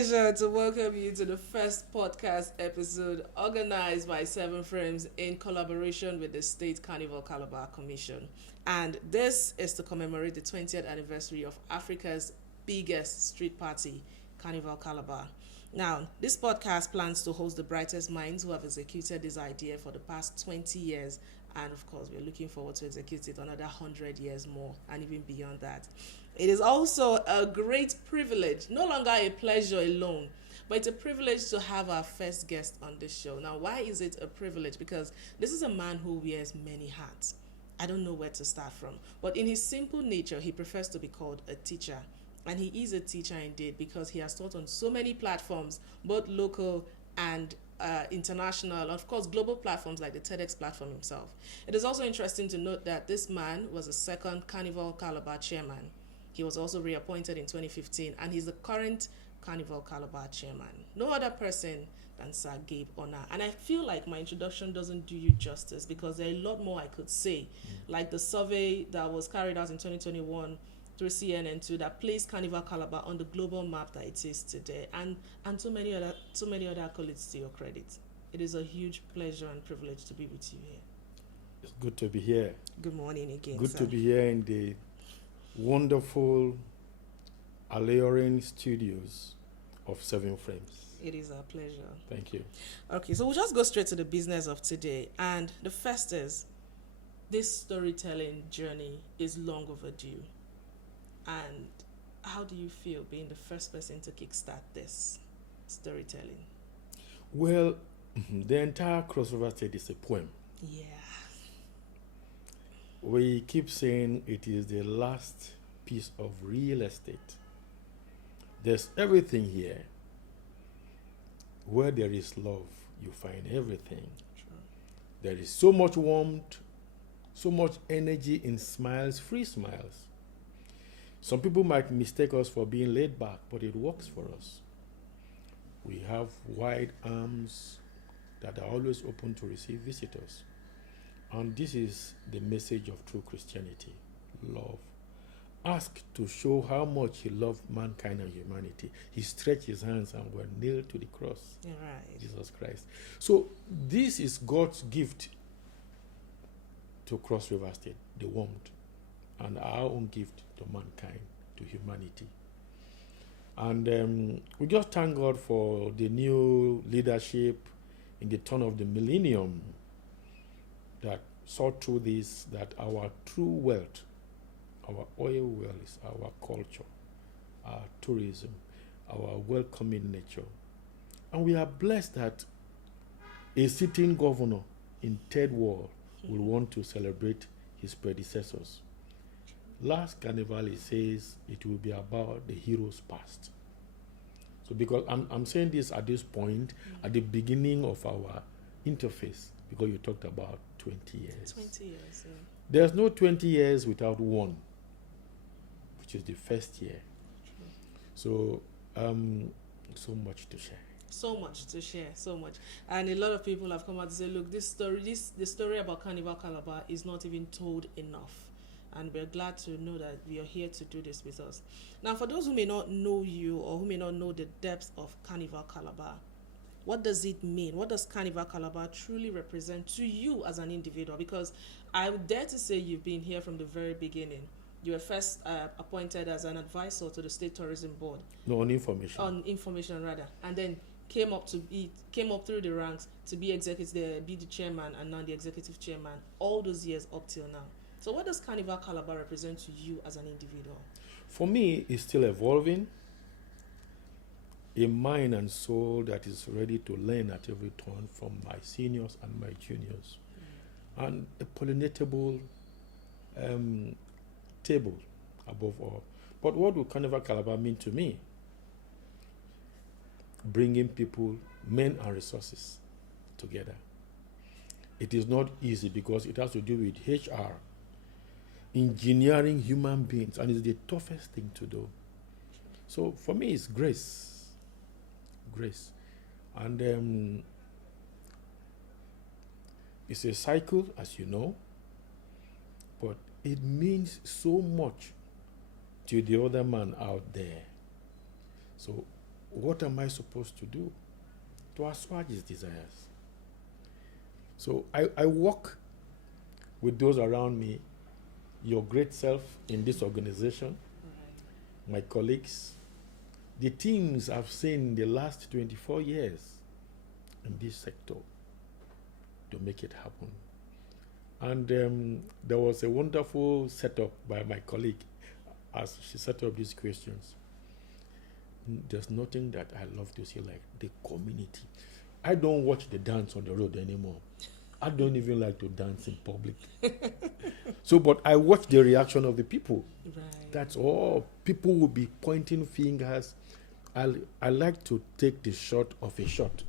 pleasure to welcome you to the first podcast episode organized by Seven Frames in collaboration with the State Carnival Calabar Commission. And this is to commemorate the 20th anniversary of Africa's biggest street party, Carnival Calabar. Now, this podcast plans to host the brightest minds who have executed this idea for the past 20 years. And of course, we're looking forward to execute it another 100 years more and even beyond that. It is also a great privilege, no longer a pleasure alone, but it's a privilege to have our first guest on this show. Now, why is it a privilege? Because this is a man who wears many hats. I don't know where to start from. But in his simple nature, he prefers to be called a teacher. And he is a teacher indeed because he has taught on so many platforms, both local and international, of course, global platforms like the TEDx platform himself. It is also interesting to note that this man was the second Carnival Calabar chairman. He was also reappointed in 2015, and he's the current Carnival Calabar chairman. No other person than Sir Gabe Honor. And I feel like my introduction doesn't do you justice because there are a lot more I could say, like the survey that was carried out in 2021 through CNN2 that placed Carnival Calabar on the global map that it is today, and so many other accolades to your credit. It is a huge pleasure and privilege to be with you here. It's good to be here. Good morning again. Good sir. to be here in the wonderful, alluring studios of Seven Frames. It is our pleasure. Thank you. Okay, so we'll just go straight to the business of today. And the first is, this storytelling journey is long overdue. And how do you feel being the first person to kickstart this storytelling? Well, the entire Cross River State is a poem. Yeah. We keep saying it is the last piece of real estate. There's everything here. Where there is love, you find everything. True. There is so much warmth, so much energy in smiles, free smiles. Some people might mistake us for being laid back, but it works for us. We have wide arms that are always open to receive visitors. And this is the message of true Christianity, love. Ask to show how much he loved mankind and humanity. He stretched his hands and were nailed to the cross. Right. Jesus Christ. So this is God's gift to Cross River State, the warmth, and our own gift to mankind, to humanity. And we just thank God for the new leadership in the turn of the millennium that saw through this, that our true wealth, our oil well is our culture, our tourism, our welcoming nature. And we are blessed that a sitting governor in third world will want to celebrate his predecessors. Last Carnival, it says it will be about the heroes past. So because I'm saying this at this point, at the beginning of our interface, because you talked about 20 years. 20 years, yeah. There's no 20 years without one, which is the first year. True. So, so much to share. So much to share, so much. And a lot of people have come out to say, look, the story about Carnival Calabar is not even told enough. And we're glad to know that we are here to do this with us. Now, for those who may not know you or who may not know the depths of Carnival Calabar, what does it mean? What does Carnival Calabar truly represent to you as an individual? Because I would dare to say you've been here from the very beginning. You were first appointed as an advisor to the State Tourism Board. No, on information. On information, rather. And then came up through the ranks to be the chairman, and now the executive chairman, all those years up till now. So what does Carnival Calabar represent to you as an individual? For me, it's still evolving. A mind and soul that is ready to learn at every turn from my seniors and my juniors. And a pollinatable table above all. But what will Carnival Calabar mean to me? Bringing people, men and resources together. It is not easy because it has to do with HR, engineering human beings, and it's the toughest thing to do. So for me, it's grace. Grace. And it's a cycle, as you know, but it means so much to the other man out there. So what am I supposed to do to assuage his desires? So I work with those around me, your great self in this organization, my colleagues, the teams I've seen in the last 24 years in this sector to make it happen. And there was a wonderful setup by my colleague as she set up these questions. There's nothing that I love to see like the community. I don't watch the dance on the road anymore. I don't even like to dance in public. So, but I watch the reaction of the people. Right. That's all. People will be pointing fingers. I like to take the shot of a shot.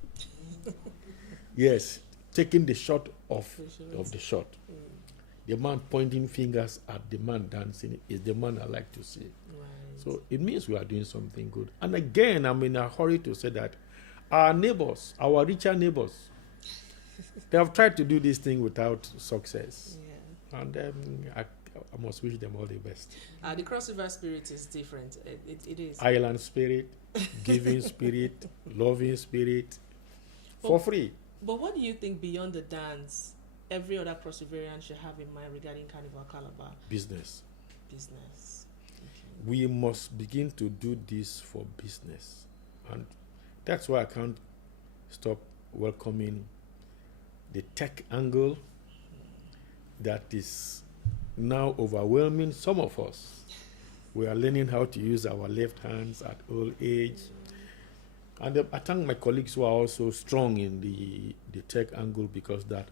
Yes, taking the shot of the shot. The man pointing fingers at the man dancing is the man I like to see. Right. So it means we are doing something good. And again, I'm in a hurry to say that our neighbors, our richer neighbors, they have tried to do this thing without success. Yeah. And I must wish them all the best. The Cross River spirit is different. It is. Island spirit, giving spirit, loving spirit, for free. But what do you think beyond the dance, every other Cross Riverian should have in mind regarding Carnival Calabar? Business. Business. Okay. We must begin to do this for business. And that's why I can't stop welcoming the tech angle that is now overwhelming some of us. We are learning how to use our left hands at old age. And I thank my colleagues who are also strong in the tech angle because that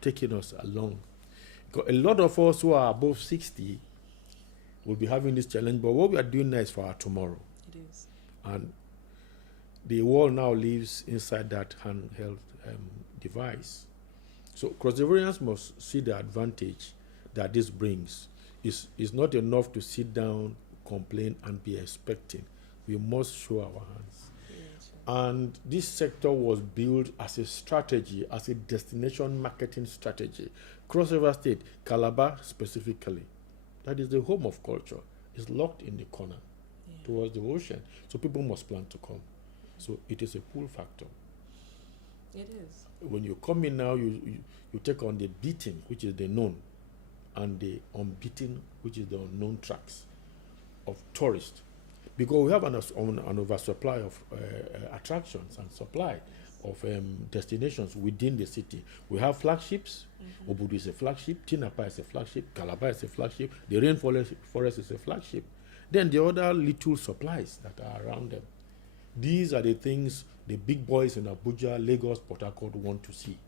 taking us along. Because a lot of us who are above 60 will be having this challenge, but what we are doing now is for our tomorrow. It is. And the world now lives inside that handheld device. So Cross-Riverians must see the advantage that this brings. It's not enough to sit down, complain, and be expecting. We must show our hands. Yes. And this sector was built as a strategy, as a destination marketing strategy. Cross River State, Calabar specifically, that is the home of culture, is locked in the corner towards the ocean. So people must plan to come. So it is a pull factor. It is. When you come in now, you take on the beaten, which is the known, and the unbeaten, which is the unknown tracks of tourists. Because we have an oversupply of attractions and supply of destinations within the city. We have flagships. Obudu is a flagship. Tinapa is a flagship. Calabar is a flagship. The rainforest is a flagship. Then the other little supplies that are around them. These are the things the big boys in Abuja, Lagos, Port Harcourt want to see.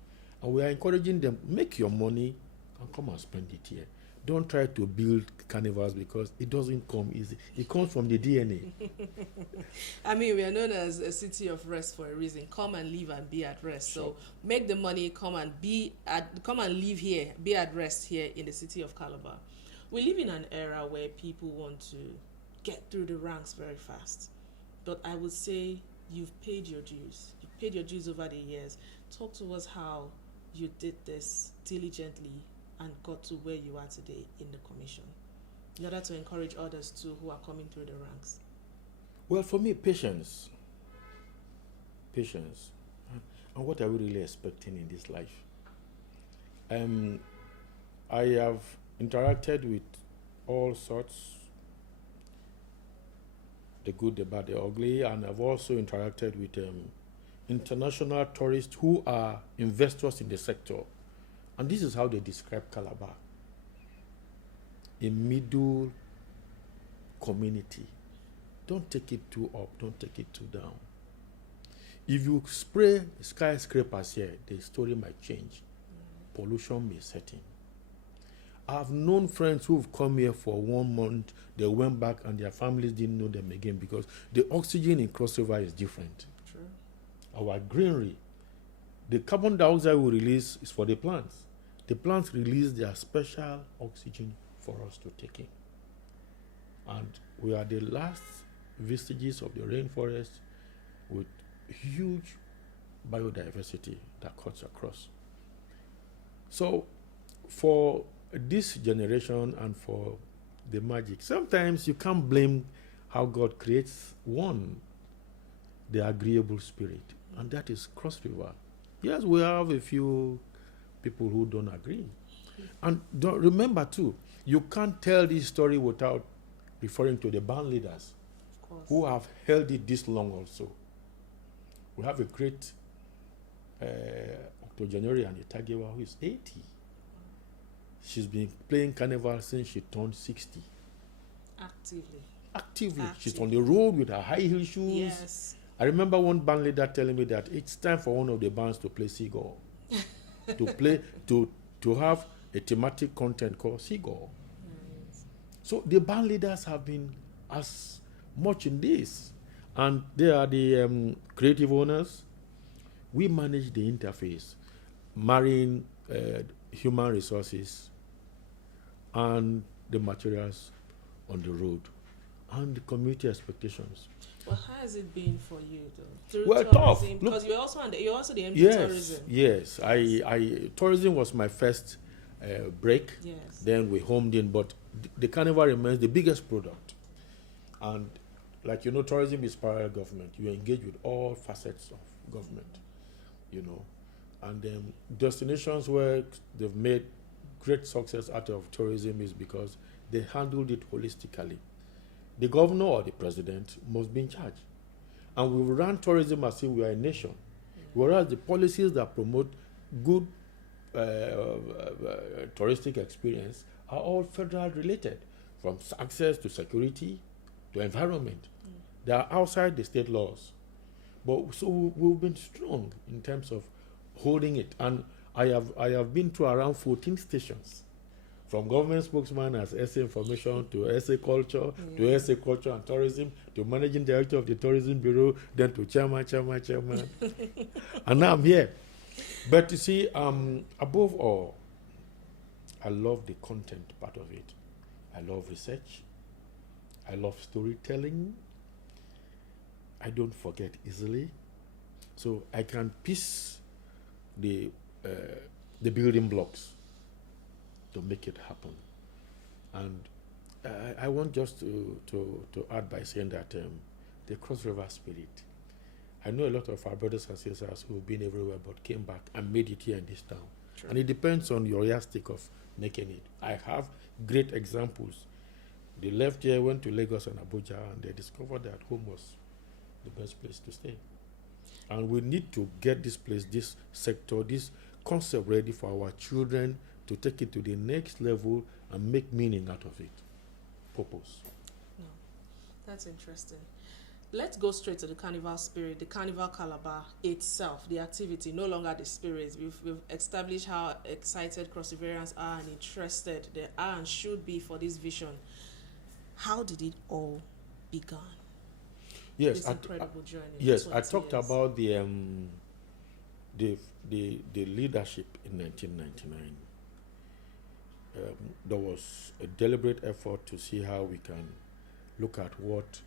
And we are encouraging them, make your money and come and spend it here. Don't try to build carnivals because it doesn't come easy. It comes from the DNA. I mean, we are known as a city of rest for a reason. Come and live and be at rest. Sure. So make the money, come and live here, be at rest here in the city of Calabar. We live in an era where people want to get through the ranks very fast. But I would say you've paid your dues. You've paid your dues over the years. Talk to us how you did this diligently and got to where you are today in the commission, in order to encourage others too who are coming through the ranks. Well, for me, patience. Patience. And what are we really expecting in this life? I have interacted with all sorts, the good, the bad, the ugly, and I've also interacted with international tourists who are investors in the sector. And this is how they describe Calabar: a middle community. Don't take it too up, don't take it too down. If you spray skyscrapers here, the story might change. Pollution may set in. I've known friends who've come here for 1 month, they went back and their families didn't know them again because the oxygen in Cross River is different. True. Our greenery, the carbon dioxide we release is for the plants. The plants release their special oxygen for us to take in. And we are the last vestiges of the rainforest with huge biodiversity that cuts across. So for this generation and for the magic, sometimes you can't blame how God creates one. the agreeable spirit, and that is Cross River. Yes, we have a few people who don't agree. And don't remember too, you can't tell this story without referring to the band leaders Of course. who have held it this long also. We have a great octogenarian, Itagewa, who is 80. She's been playing carnival since she turned 60. Actively. She's on the road with her high heel shoes. Yes. I remember one band leader telling me that it's time for one of the bands to play Seagull. to have a thematic content called Seagull. Nice. So the band leaders have been as much in this. And they are the creative owners. We manage the interface, marrying human resources and the materials on the road and the community expectations. Well, how has it been for you, though? Through Well, tourism, tough. because you're also the MD Yes, tourism. yes. Tourism was my first break. Yes. Then we homed in, but the carnival remains the biggest product. And like tourism is parallel government. You engage with all facets of government, And destinations where they've made great success out of tourism is because they handled it holistically. The governor or the president must be in charge. And we run tourism as if we are a nation. Whereas the policies that promote good touristic experience are all federal related, from access to security to environment. They are outside the state laws. But so we've been strong in terms of holding it. And I have been to around 14 stations, from government spokesman as SA Information to SA Culture, to SA Culture and Tourism, to Managing Director of the Tourism Bureau, then to Chairman. And now I'm here. But you see, above all, I love the content part of it. I love research. I love storytelling. I don't forget easily. So I can piece the building blocks to make it happen. And I want just to add by saying that the Cross River spirit, I know a lot of our brothers and sisters who've been everywhere but came back and made it here in this town. True. And it depends on your yardstick of making it. I have great examples. They left here, went to Lagos and Abuja, and they discovered that home was the best place to stay. And we need to get this place, this sector, this concept ready for our children to take it to the next level and make meaning out of it. Purpose. No, that's interesting. Let's go straight to the carnival spirit, the Carnival Calabar itself, the activity, no longer the spirit. We've established how excited Cross Riverians are and interested they are and should be for this vision. How did it all begin? Yes, this incredible journey. Yes, I 20 talked years. about the leadership in 1999. There was a deliberate effort to see how we can look at what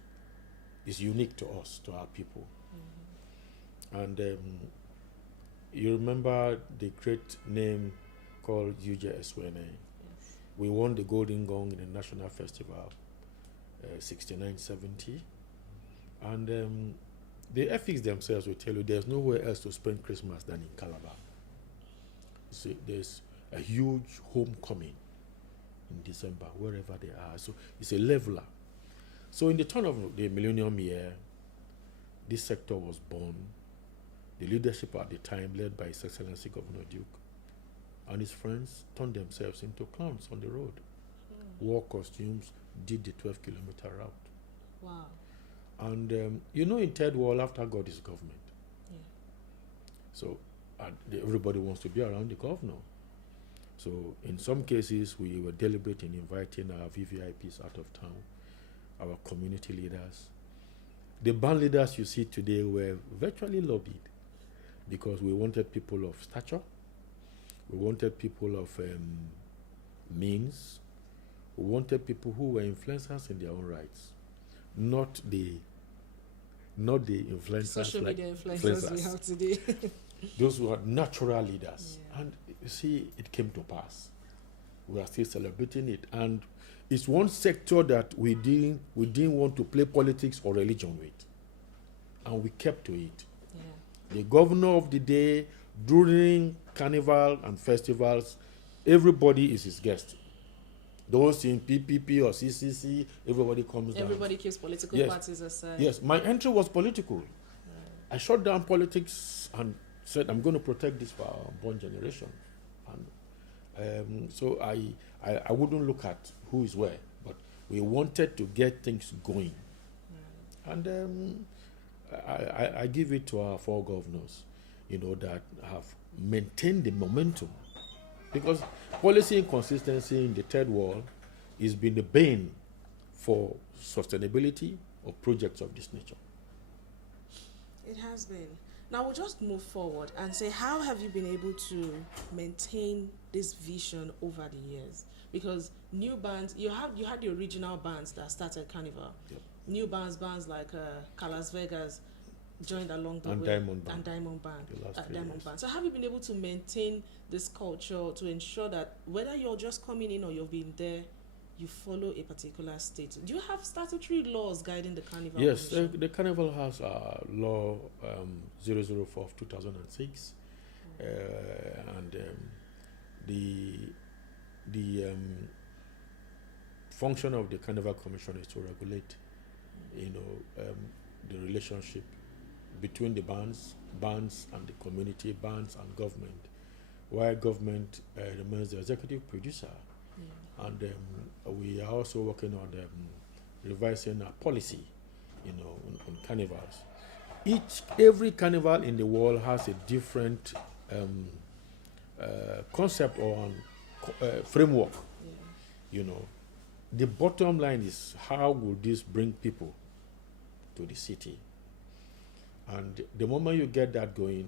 is unique to us, to our people. And you remember the great name called Uje Eswene. Yes. We won the Golden Gong in the National Festival, 69-70. And the ethics themselves will tell you there's nowhere else to spend Christmas than in Calabar. See, there's a huge homecoming in December, wherever they are. So it's a leveler. So in the turn of the millennium year, this sector was born. The leadership at the time, led by His Excellency Governor Duke and his friends, turned themselves into clowns on the road. Wore costumes, did the 12-kilometer route. Wow. And in third world, after God is government. Yeah. So everybody wants to be around the governor. So in some cases, we were deliberate in inviting our VVIPs out of town, our community leaders. The band leaders you see today were virtually lobbied because we wanted people of stature, we wanted people of means, we wanted people who were influencers in their own rights, not the influencers Social like media influencers we have today. Those were natural leaders. Yeah. And you see, it came to pass. We are still celebrating it. And it's one sector that we didn't want to play politics or religion with. and we kept to it. Yeah. The governor of the day, during carnival and festivals, everybody is his guest. Those in PPP or CCC, everybody comes down. Everybody keeps political Yes. parties aside. Yes, my entry was political. I shut down politics and said, I'm going to protect this for our born generation. And so I wouldn't look at who is where, but we wanted to get things going. And I give it to our four governors, that have maintained the momentum. Because policy inconsistency in the third world has been the bane for sustainability of projects of this nature. It has been. Now we'll just move forward and say, how have you been able to maintain this vision over the years? Because new bands, you had the original bands that started Carnival. Yep. New bands like Las Vegas joined along the And way. Diamond Band. And Diamond Band. The last 3 Diamond years. Band. So have you been able to maintain this culture to ensure that whether you're just coming in or you've been there, you follow a particular state? Do you have statutory laws guiding the Carnival? Yes, Commission? the Carnival has law 004 of 2006, and the function of the Carnival Commission is to regulate, the relationship between the bands and the community, bands and government, while government remains the executive producer. Yeah. And we are also working on revising our policy, on carnivals. Every carnival in the world has a different concept or framework. Yeah. The bottom line is, how will this bring people to the city? And the moment you get that going,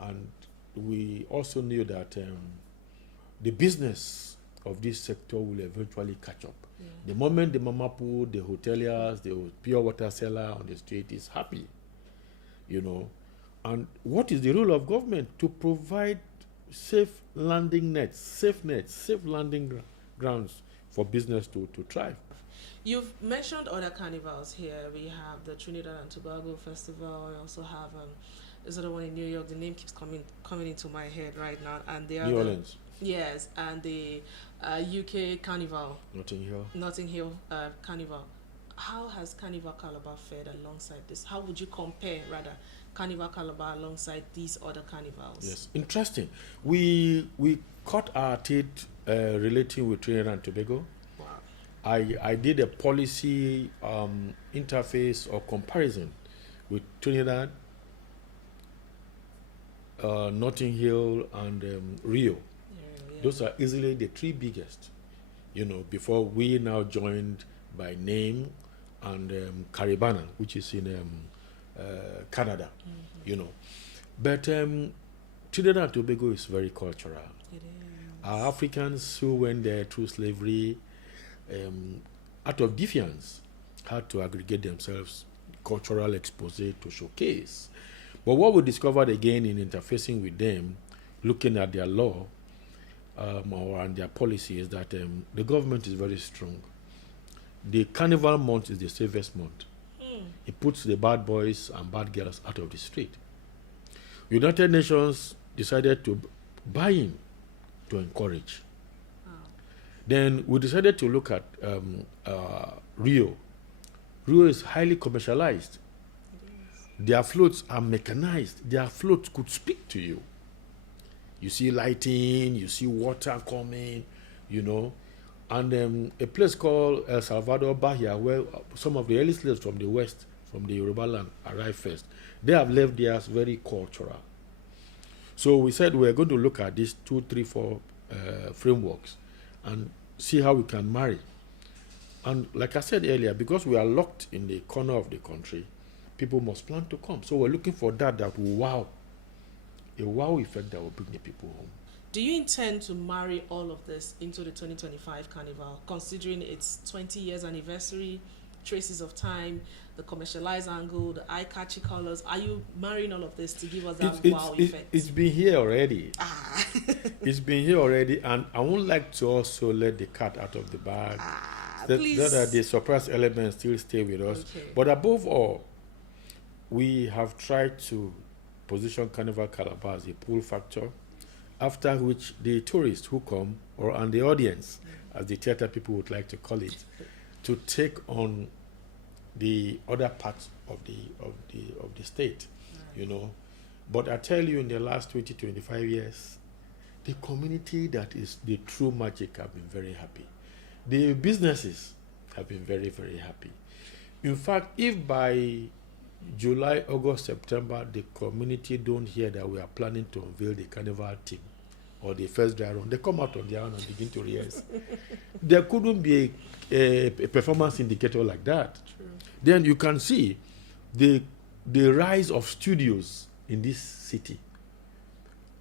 and we also knew that the business of this sector will eventually catch up. Yeah. The moment the mama pool, the hoteliers, the pure water seller on the street is happy, And what is the role of government? To provide safe landing nets, safe landing grounds for business to thrive. You've mentioned other carnivals here. We have the Trinidad and Tobago Festival. We also have there's another one in New York. The name keeps coming into my head right now. And the New Orleans. Yes, and the UK Carnival. Notting Hill. Carnival. How has Carnival Calabar fared alongside this? How would you compare, rather, Carnival Calabar alongside these other carnivals? Yes, interesting. We cut our teeth relating with Trinidad and Tobago. Wow. I did a policy interface or comparison with Trinidad, Notting Hill, and Rio. Yeah. Those are easily the three biggest, before we now joined by name and Caribana, which is in Canada, But Trinidad and Tobago is very cultural. It is. Our Africans who went there through slavery, out of defiance, had to aggregate themselves, cultural expose to showcase. But what we discovered again in interfacing with them, looking at their law and their policy, is that the government is very strong. The carnival month is the safest month. It puts the bad boys and bad girls out of the street. United Nations decided to buy in to encourage. Wow. Then we decided to look at Rio. Rio is highly commercialized. Their floats are mechanized. Their floats could speak to you. You see lighting, you see water coming, And a place called El Salvador Bahia, where some of the early slaves from the West, from the Yoruba land, arrived first. They have left theirs very cultural. So we said we're going to look at these 2, 3, 4 frameworks and see how we can marry. And like I said earlier, because we are locked in the corner of the country, people must plan to come. So we're looking for that will a wow effect that will bring the people home. Do you intend to marry all of this into the 2025 Carnival, considering its 20 years anniversary, traces of time, the commercialized angle, the eye-catchy colors? Are you marrying all of this to give us that wow effect? It's been here already. Ah. It's been here already, and I won't like to also let the cat out of the bag. Please. That the surprise elements still stay with us. Okay. But above all, we have tried to position Carnival Calabar as a pull factor, after which the tourists who come, and the audience, as the theater people would like to call it, to take on the other parts of the state, you know. But I tell you, in the last 20-25 years, the community that is the true magic have been very happy. The businesses have been very, very happy. In fact, if by July, August, September, the community don't hear that we are planning to unveil the carnival team or the first dry run, they come out on their own and begin to rehearse. There couldn't be a performance indicator like that. True. Then you can see the rise of studios in this city.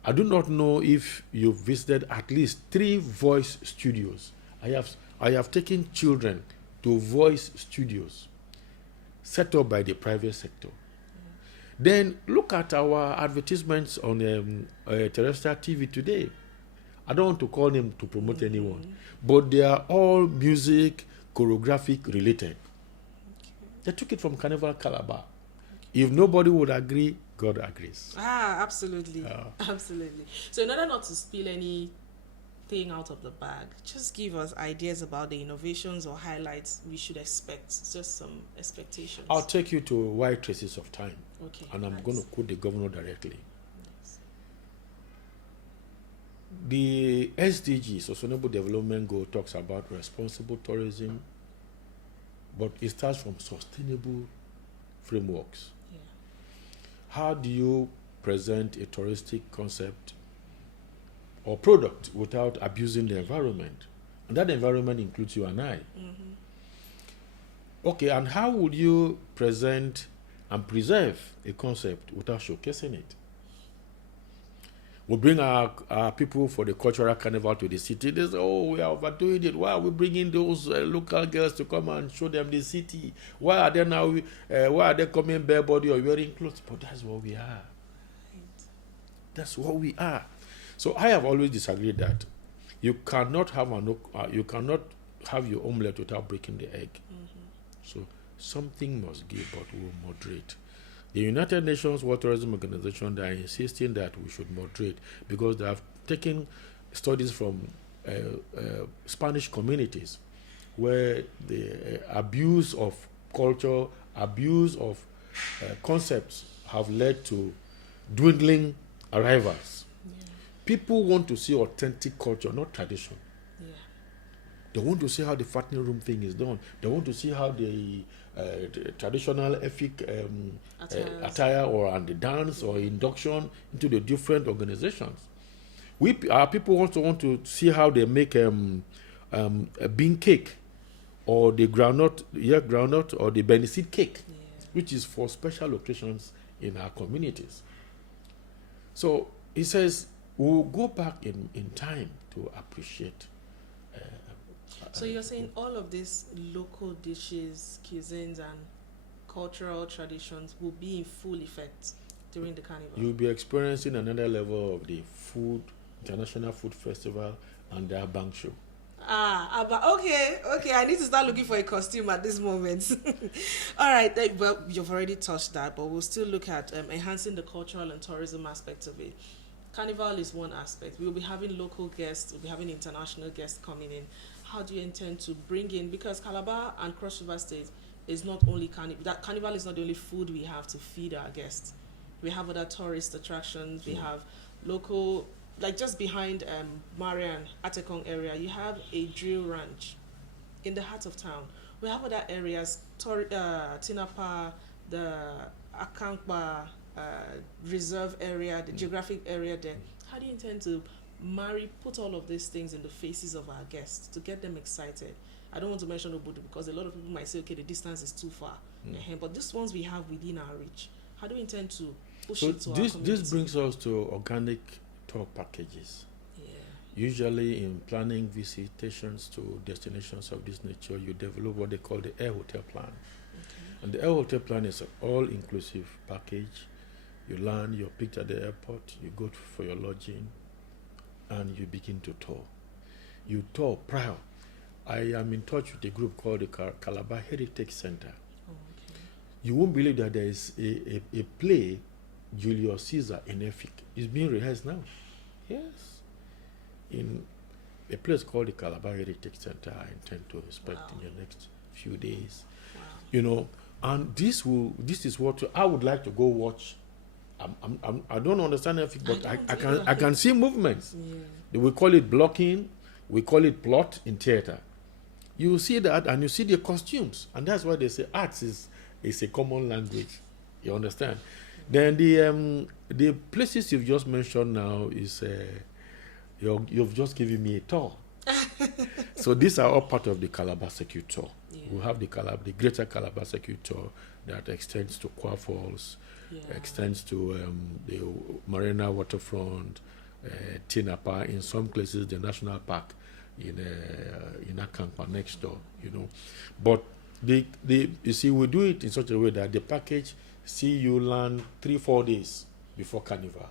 I do not know if you've visited at least 3 voice studios. I have taken children to voice studios set up by the private sector. Then look at our advertisements on terrestrial TV today. I don't want to call them to promote anyone, but they are all music, choreographic related. They took it from Carnival Calabar. If nobody would agree, God agrees. Absolutely. Absolutely. So in order not to spill anything out of the bag, just give us ideas about the innovations or highlights we should expect, just some expectations. I'll take you to White Traces of Time. Okay. And I'm nice. going to quote the governor directly. Nice. The SDG, Sustainable Development Goal, talks about responsible tourism, but it starts from sustainable frameworks. Yeah. How do you present a touristic concept or product without abusing the environment? And that environment includes you and I. Mm-hmm. Okay, and how would you present and preserve a concept without showcasing it? We bring our people for the cultural carnival to the city. They say, oh, we are overdoing it. Why are we bringing those local girls to come and show them the city? Why are they now? Why are they coming bare body or wearing clothes? But that's what we are. Right. That's what we are. So I have always disagreed that you cannot have your omelette without breaking the egg. Mm-hmm. So something must give, but we will moderate. The United Nations World Tourism Organization, they are insisting that we should moderate because they have taken studies from Spanish communities where the abuse of culture, abuse of concepts have led to dwindling arrivals. Yeah. People want to see authentic culture, not tradition. Yeah. They want to see how the fattening room thing is done. They want to see how the traditional ethnic attire and the dance or induction into the different organizations. Our people also want to see how they make a bean cake or the groundnut or the beniseed cake, which is for special occasions in our communities. So he says we'll go back in time to appreciate. So you're saying all of these local dishes, cuisines, and cultural traditions will be in full effect during the carnival? You'll be experiencing another level of the International Food Festival and their bank show. But okay. I need to start looking for a costume at this moment. All right, well, you've already touched that, but we'll still look at enhancing the cultural and tourism aspect of it. Carnival is one aspect. We'll be having local guests, we'll be having international guests coming in. How do you intend to bring in, because Calabar and Cross River State is not only carnival. That carnival is not the only food we have to feed our guests. We have other tourist attractions. We have local, like just behind Marian, Atekong area, you have a drill ranch in the heart of town. We have other areas, Tinapa, the Akankpa reserve area, the geographic area there. How do you intend to put all of these things in the faces of our guests to get them excited? I don't want to mention Obudu because a lot of people might say, okay, the distance is too far. But these ones we have within our reach. How do we intend to push it to our community? This brings us to organic tour packages. Yeah. Usually in planning visitations to destinations of this nature, you develop what they call the air hotel plan. Okay. And the air hotel plan is an all-inclusive package. You land, you're picked at the airport, you go for your lodging, and you begin to tour. You tour prior. I am in touch with a group called the Calabar Heritage Center. Oh, okay. You won't believe that there is a play, Julius Caesar in Efik. It's being rehearsed now. Yes. In a place called the Calabar Heritage Center, I intend to inspect in the next few days. Wow. You know, and this is what I would like to go watch. I don't understand everything, but I can see movements. Yeah. We call it blocking, we call it plot in theater. You see that, and you see the costumes, and that's why they say arts is a common language. You understand? Then the places you've just mentioned now is you've just given me a tour. So these are all part of the Calabar Circuit Tour. Yeah. We have the Greater Calabar Circuit Tour that extends to Kwa Falls, extends to the Marina Waterfront, Tinapa, in some places the National Park in Akampa next door, you know. But you see, we do it in such a way that the package see you land 3-4 days before Carnival.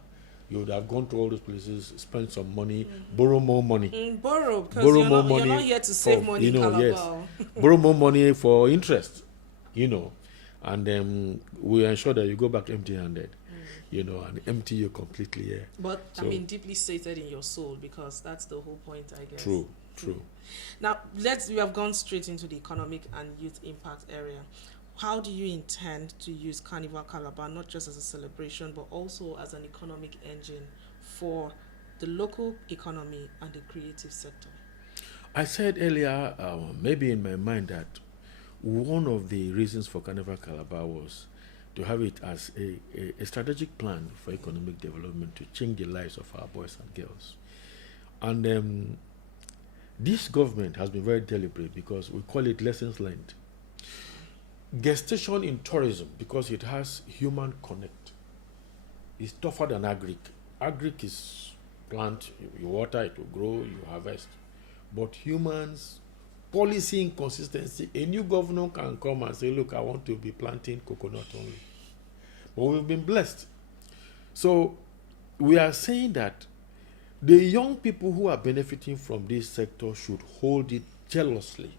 You would have gone to all those places, spend some money, borrow more money. Borrow, because you're not here to save money, Calabar. Yes. Borrow more money for interest, you know. And then we ensure that you go back empty-handed, you know, and empty you completely. Yeah. But, so, deeply sated in your soul, because that's the whole point, I guess. True. Now, we have gone straight into the economic and youth impact area. How do you intend to use Carnival Calabar, not just as a celebration, but also as an economic engine for the local economy and the creative sector? I said earlier, maybe in my mind, that one of the reasons for Carnival Calabar was to have it as a strategic plan for economic development to change the lives of our boys and girls. And this government has been very deliberate, because we call it lessons learned. Gestation in tourism, because it has human connect, is tougher than agric. Agric is plant, you water, it will grow, you harvest. But humans, policy inconsistency, a new governor can come and say, look, I want to be planting coconut only. But we've been blessed. So we are saying that the young people who are benefiting from this sector should hold it jealously.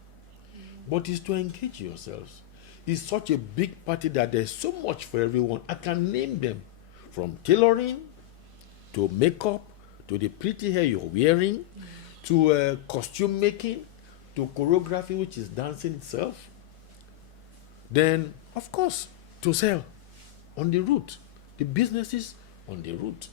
But it's to engage yourselves. It's such a big party that there's so much for everyone. I can name them, from tailoring to makeup to the pretty hair you're wearing, to costume making, to choreography, which is dancing itself. Then, of course, to sell on the route, the businesses on the route.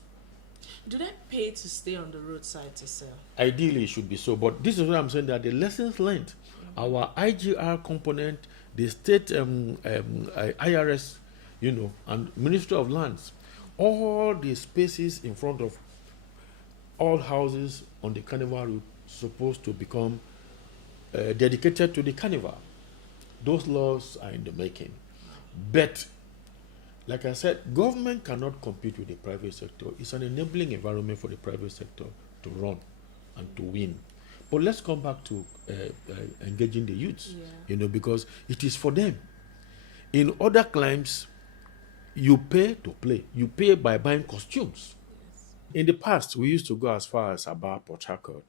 Do they pay to stay on the roadside to sell? Ideally, it should be so. But this is what I'm saying, that the lessons learned, our IGR component, the state IRS, you know, and Ministry of Lands, all the spaces in front of all houses on the Carnival route supposed to become dedicated to the Carnival. Those laws are in the making. But, like I said, government cannot compete with the private sector. It's an enabling environment for the private sector to run and to win. But let's come back to engaging the youths, you know, because it is for them. In other climes, you pay to play. You pay by buying costumes. Yes. In the past, we used to go as far as Aba, Port Harcourt,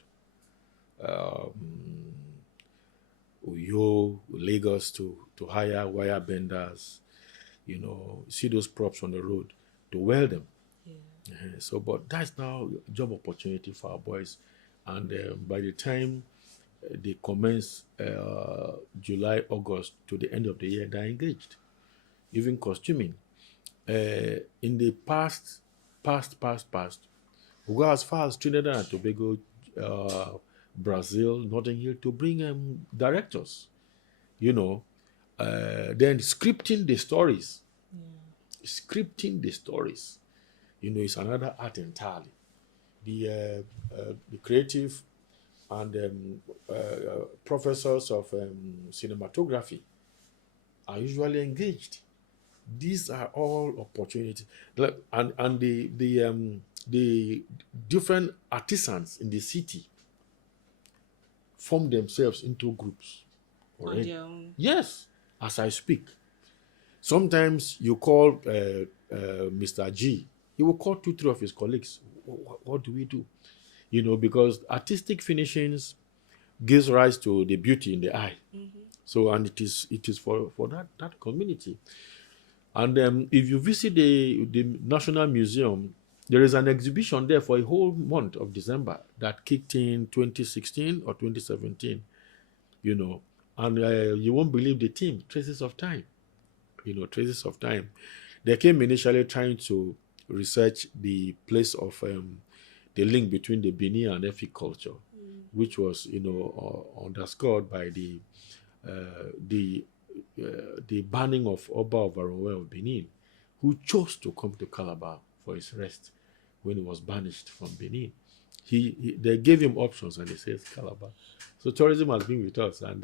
Uyo, Lagos, to hire wire benders, you know, see those props on the road, to weld them. Yeah. So, but that's now a job opportunity for our boys. And by the time they commence July, August to the end of the year, they're engaged. Even costuming. In the past, we go as far as Trinidad and Tobago, Brazil, Notting Hill, to bring directors, you know. Then scripting the stories. Yeah. Scripting the stories, you know, is another art entirely. The creative and professors of cinematography are usually engaged. These are all opportunities, and the different artisans in the city form themselves into groups. Yes, as I speak. Sometimes you call Mr. G. He will call 2-3 of his colleagues. What do we do? You know, because artistic finishings gives rise to the beauty in the eye. Mm-hmm. So, and it is for that community. And if you visit the National Museum, there is an exhibition there for a whole month of December that kicked in 2016 or 2017, you know. And you won't believe the theme, Traces of Time. Traces of Time. They came initially trying to research the place of the link between the Benin and Efik culture, which was, underscored by the banning of Oba of Arowe of Benin, who chose to come to Calabar for his rest when he was banished from Benin. They gave him options, and he says Calabar. So tourism has been with us, and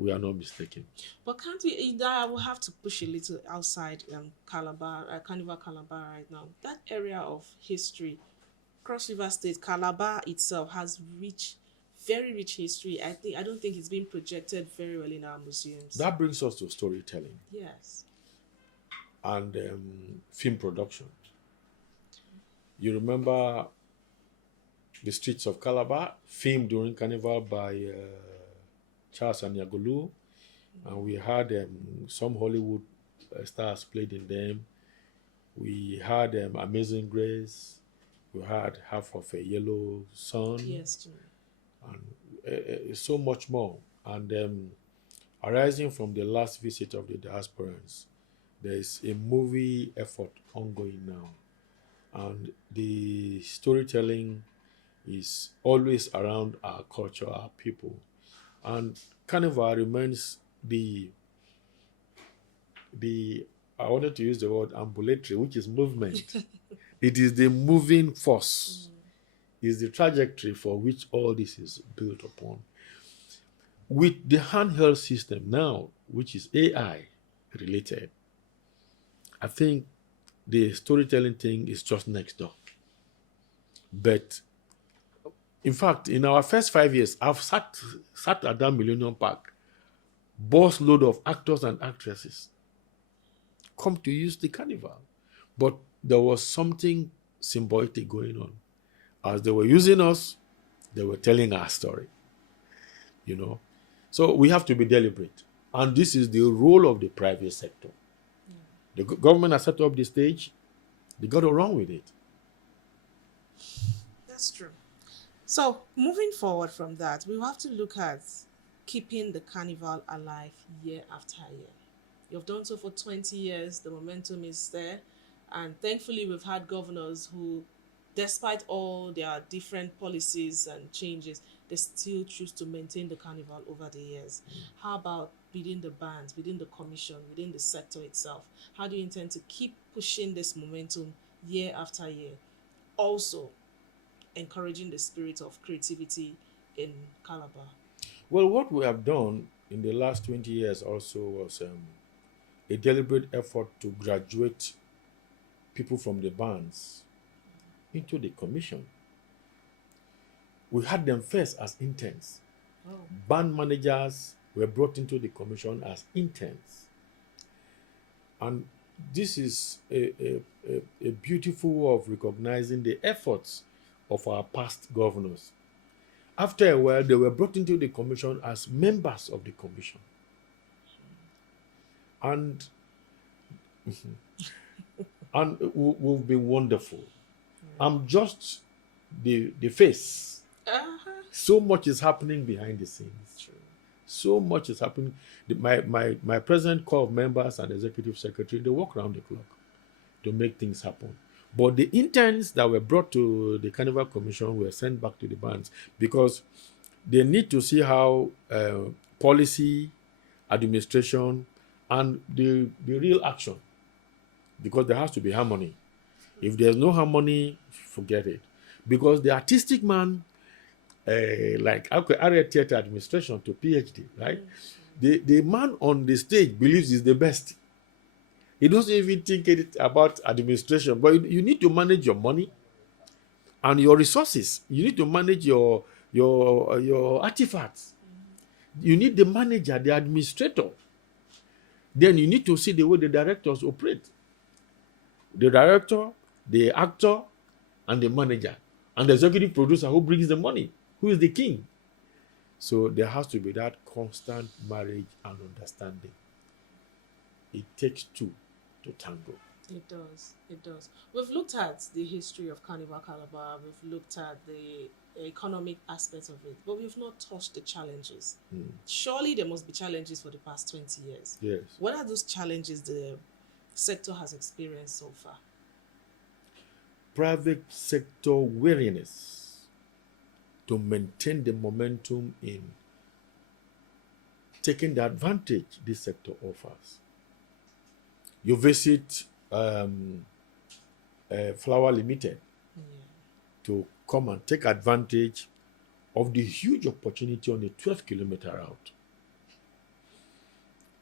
we are not mistaken. But can't we? I will have to push a little outside Calabar, Carnival Calabar right now. That area of history, Cross River State, Calabar itself has very rich history. I don't think it's been projected very well in our museums. That brings us to storytelling. Yes. And film production. You remember The Streets of Calabar, filmed during Carnival by Charles Anyagolu, and we had some Hollywood stars played in them. We had Amazing Grace. We had Half of a Yellow Sun. Yes, too. And so much more. And arising from the last visit of the diasporans, there is a movie effort ongoing now, and the storytelling is always around our culture, our people. And Carnival remains the I wanted to use the word ambulatory, which is movement. It is the moving force. Is the trajectory for which all this is built upon. With the handheld system now, which is AI related, I think the storytelling thing is just next door. But in fact, in our first 5 years, I've sat at that Millennium Park, bus load of actors and actresses come to use the carnival. But there was something symbiotic going on. As they were using us, they were telling our story. So we have to be deliberate. And this is the role of the private sector. The government has set up the stage. They got it wrong with it. That's true. So moving forward from that, we have to look at keeping the carnival alive year after year. You've done so for 20 years. The momentum is there. And thankfully, we've had governors who, despite all their different policies and changes, they still choose to maintain the carnival over the years. How about within the bands, within the commission, within the sector itself? How do you intend to keep pushing this momentum year after year? Also, encouraging the spirit of creativity in Calabar. Well, what we have done in the last 20 years also was a deliberate effort to graduate people from the bands into the commission. We had them first as interns. Oh. Band managers were brought into the commission as interns. And this is a beautiful way of recognizing the efforts of our past governors. After a while, they were brought into the commission as members of the commission. And will be wonderful. I'm just the face. So much is happening behind the scenes. True. So much is happening. My present core of members and executive secretary, they work around the clock to make things happen. But the interns that were brought to the Carnival Commission were sent back to the bands because they need to see how policy, administration, and the real action, because there has to be harmony. If there's no harmony, forget it. Because the artistic man, like area theater administration to PhD, right? The man on the stage believes he's the best. He doesn't even think about administration. But you need to manage your money and your resources. You need to manage your artifacts. You need the manager, the administrator. Then you need to see the way the directors operate. The director, the actor, and the manager, and the executive producer who brings the money, who is the king. So there has to be that constant marriage and understanding. it takes two to tango. It does. It does. We've looked at the history of Carnival Calabar. We've looked at the economic aspect of it, but we've not touched the challenges. Surely there must be challenges for the past 20 years. Yes. What are those challenges the sector has experienced so far? Private sector weariness to maintain the momentum in taking the advantage this sector offers. You visit Flower Limited to come and take advantage of the huge opportunity on the 12-kilometer route.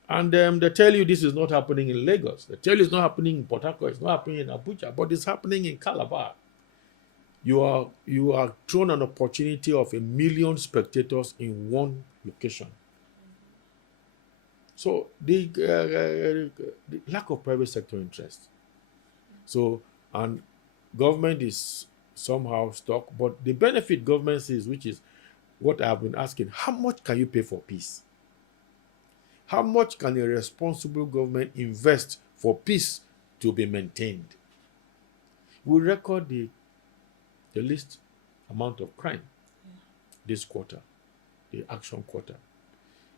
And they tell you this is not happening in Lagos. They tell you it's not happening in Port Harcourt, it's not happening in Abuja, but it's happening in Calabar. You are thrown an opportunity of 1 million spectators in one location. So the lack of private sector interest. So, and government is somehow stuck, but the benefit government sees, which is what I've been asking, how much can you pay for peace? How much can a responsible government invest for peace to be maintained? We record the least amount of crime this quarter, the action quarter.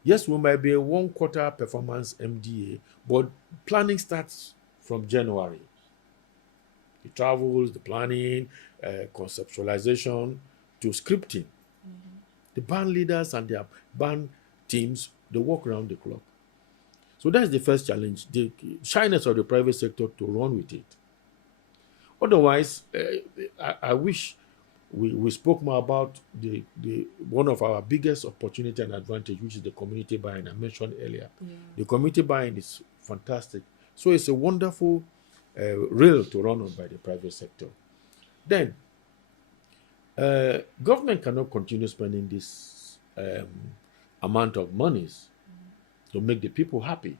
Yes, we might be a 1 quarter performance MDA, but planning starts from January. The travels, the planning, conceptualization to scripting. The band leaders and their band teams, they work around the clock. So that's the first challenge, the shyness of the private sector to run with it. Otherwise, I wish we spoke more about the one of our biggest opportunity and advantage, which is the community buying I mentioned earlier. Yeah. The community buying is fantastic. So it's a wonderful rail to run on by the private sector. Then, government cannot continue spending this amount of monies to make the people happy.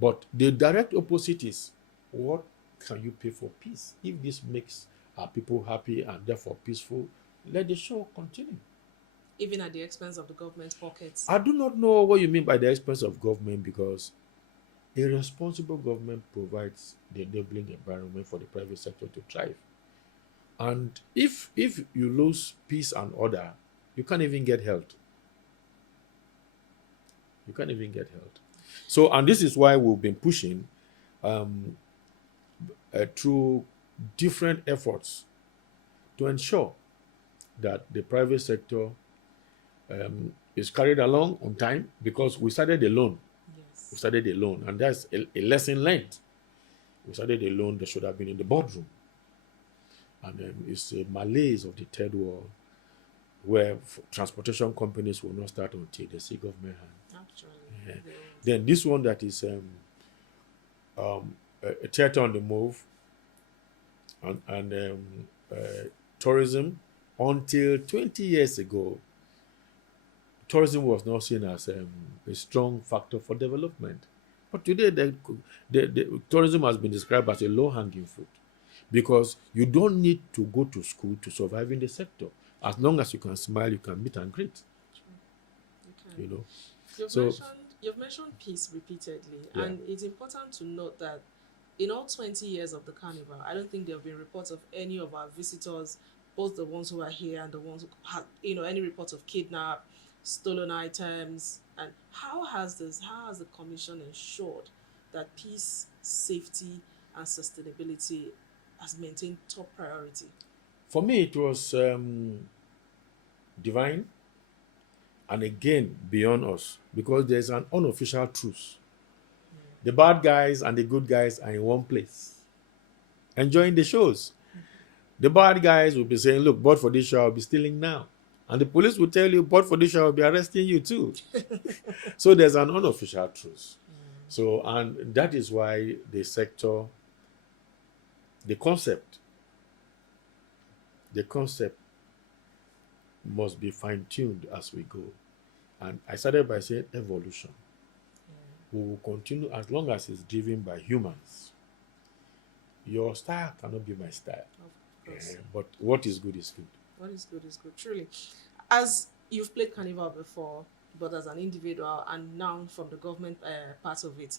But the direct opposite is, what can you pay for peace? If this makes our people happy and therefore peaceful, let the show continue. Even at the expense of the government's pockets? I do not know what you mean by the expense of government, because a responsible government provides the enabling environment for the private sector to thrive. And if you lose peace and order, you can't even get health. You can't even get health. So, and this is why we've been pushing through different efforts to ensure that the private sector is carried along on time, because we started a loan. Yes. We started a loan, and that's a lesson learned. We started a loan that should have been in the boardroom. And it's a malaise of the third world, where transportation companies will not start until they see government hand. Actually. Yeah. Then this one that is a theater on the move and tourism. Until 20 years ago, tourism was not seen as a strong factor for development. But today, the tourism has been described as a low-hanging fruit, because you don't need to go to school to survive in the sector. As long as you can smile, you can meet and greet. Okay. You know. You've mentioned peace repeatedly, Yeah. and it's important to note that in all 20 years of the carnival, I don't think there have been reports of any of our visitors, both the ones who are here and the ones who have, any reports of kidnap, stolen items. And how has the commission ensured that peace, safety, and sustainability has maintained top priority? For me, it was divine, and again beyond us, because there's an unofficial truce. The bad guys and the good guys are in one place, enjoying the shows. The bad guys will be saying, look, but for this show, I'll be stealing now. And the police will tell you, but for this show, I'll be arresting you too. So there's an unofficial truce. So, and that is why the sector, the concept must be fine-tuned as we go. And I started by saying evolution. We will continue as long as it's driven by humans. Your style cannot be my style. Of course. But what is good is good. What is good is good, truly. As you've played Carnival before, but as an individual and now from the government part of it,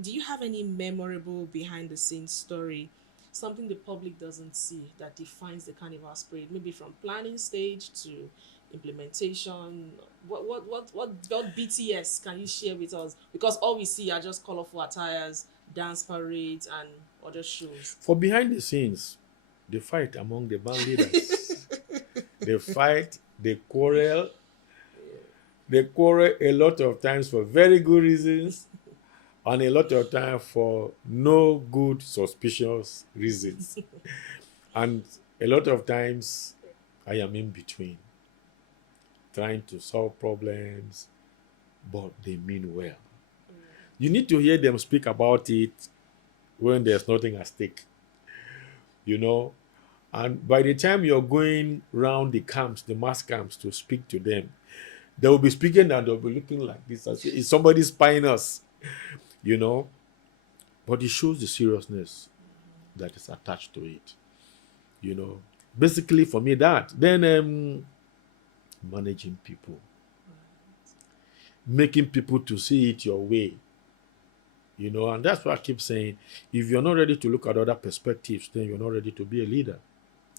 Do you have any memorable behind the scenes story, something the public doesn't see that defines the carnival spirit? Maybe from planning stage to implementation. What BTS can you share with us? Because all we see are just colorful attires, dance parades, and other shows. For behind the scenes, the fight among the band leaders, they fight, they quarrel a lot of times for very good reasons, and a lot of time for no good suspicious reasons. And a lot of times I am in between, trying to solve problems, but they mean well. You need to hear them speak about it when there's nothing at stake, you know. And by the time you're going round the camps, the mass camps, to speak to them, they will be speaking and they'll be looking like this. As if, is somebody spying us, you know? But it shows the seriousness that is attached to it, you know. Basically, for me, that. Then managing people, making people to see it your way, you know. And that's why I keep saying, if you're not ready to look at other perspectives, then you're not ready to be a leader.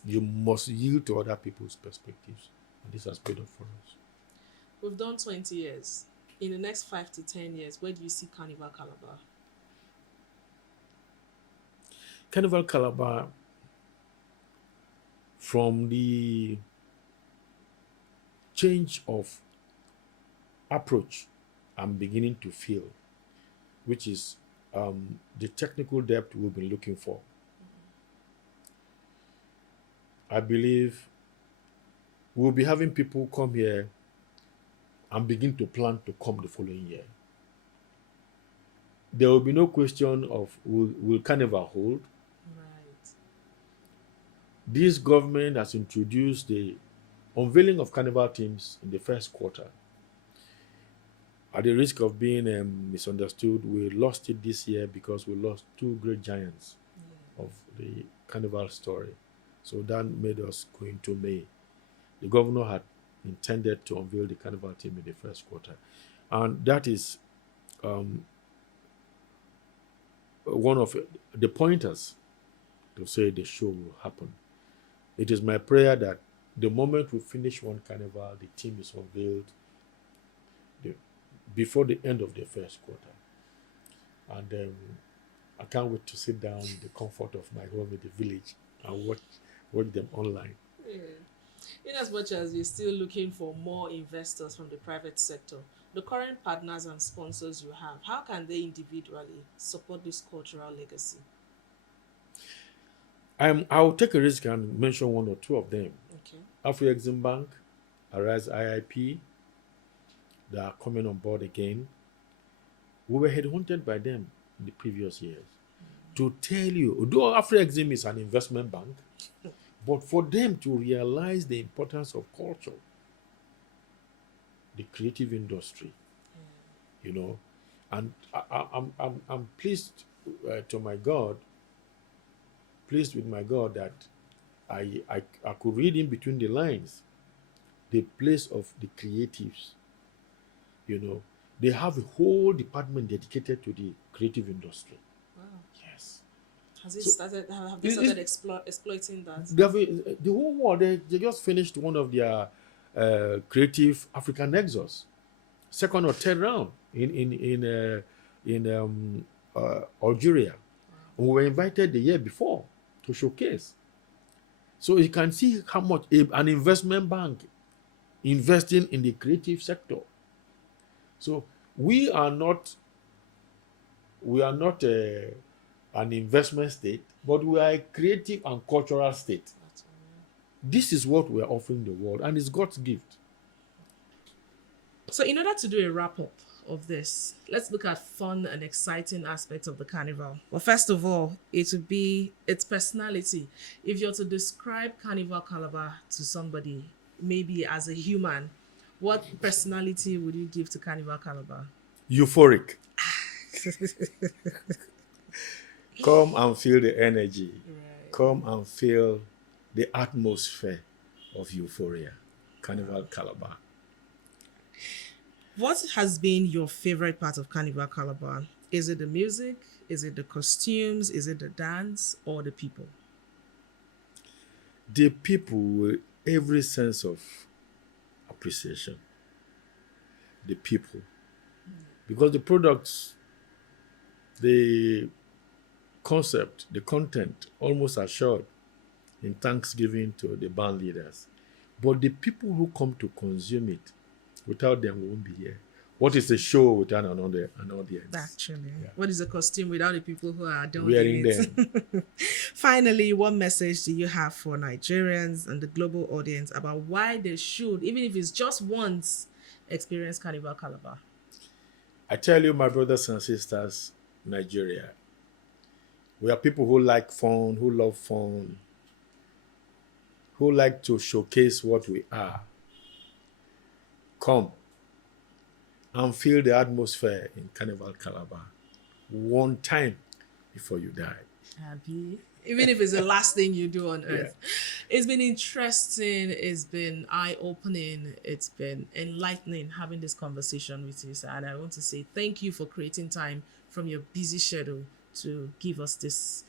You must yield to other people's perspectives. And this has paid off for us. We've done 20 years. In the next 5 to 10 years, where do you see Carnival Calabar? Carnival Calabar, from the change of approach I'm beginning to feel, which is the technical depth we've been looking for. I believe we'll be having people come here and begin to plan to come the following year. There will be no question of will Carnival hold. Right. This government has introduced the unveiling of Carnival teams in the first quarter. At the risk of being misunderstood, we lost it this year because we lost two great giants of the Carnival story. So that made us go into May. The governor had intended to unveil the Carnival team in the first quarter. And that is one of the pointers to say the show will happen. It is my prayer that the moment we finish one carnival, the team is unveiled before the end of the first quarter. And I can't wait to sit down in the comfort of my home in the village and watch them online. Yeah. In as much as we're still looking for more investors from the private sector, the current partners and sponsors you have, how can they individually support this cultural legacy? I'll take a risk and mention one or two of them. Okay. Afro-Exim Bank, Arise IIP, they are coming on board again. We were headhunted by them in the previous years. To tell you, although Afro-Exim is an investment bank, but for them to realize the importance of culture, the creative industry, you know, and I'm pleased with my God that I could read in between the lines the place of the creatives. You know, they have a whole department dedicated to the creative industry. Wow. Yes. Have they started exploiting that? The whole world, they just finished one of their creative African Nexus, second or third round in Algeria. Wow. We were invited the year before to showcase. So you can see how much an investment bank investing in the creative sector. So we are not an investment state, but we are a creative and cultural state. This is what we are offering the world, and it's God's gift. So in order to do a wrap-up of this, let's look at fun and exciting aspects of the carnival. Well, first of all, it would be its personality. If you're to describe Carnival Calabar to somebody, maybe as a human, what personality would you give to Carnival Calabar? Euphoric. Come and feel the energy. Right. Come and feel the atmosphere of euphoria. Carnival Calabar. What has been your favorite part of Carnival Calabar? Is it the music? Is it the costumes? Is it the dance or the people? The people with every sense of appreciation. The people. Because the products, the concept, the content almost assured in thanksgiving to the band leaders. But the people who come to consume it, without them, we won't be here. What is a show without an audience? Actually, Yeah. what is a costume without the people who are doing Wearing it? them. Finally, what message do you have for Nigerians and the global audience about why they should, even if it's just once, experience Carnival Calabar? I tell you, my brothers and sisters, Nigeria, we are people who like fun, who love fun, who like to showcase what we are. Come and feel the atmosphere in Carnival Calabar one time before you die. Happy. Even if it's the last thing you do on earth. It's been interesting. It's been eye-opening. It's been enlightening having this conversation with you, sir. And I want to say thank you for creating time from your busy schedule to give us this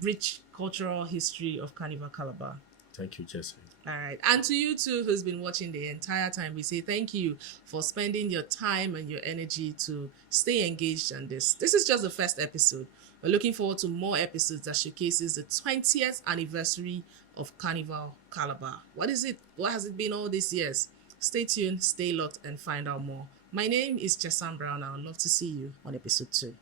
rich cultural history of Carnival Calabar. Thank you, Jesse. All right. And to you too, who's been watching the entire time, we say thank you for spending your time and your energy to stay engaged on this. This is just the first episode. We're looking forward to more episodes that showcases the 20th anniversary of Carnival Calabar. What is it? What has it been all these years? Stay tuned, stay locked, and find out more. My name is Chesan Brown. I would love to see you on episode 2.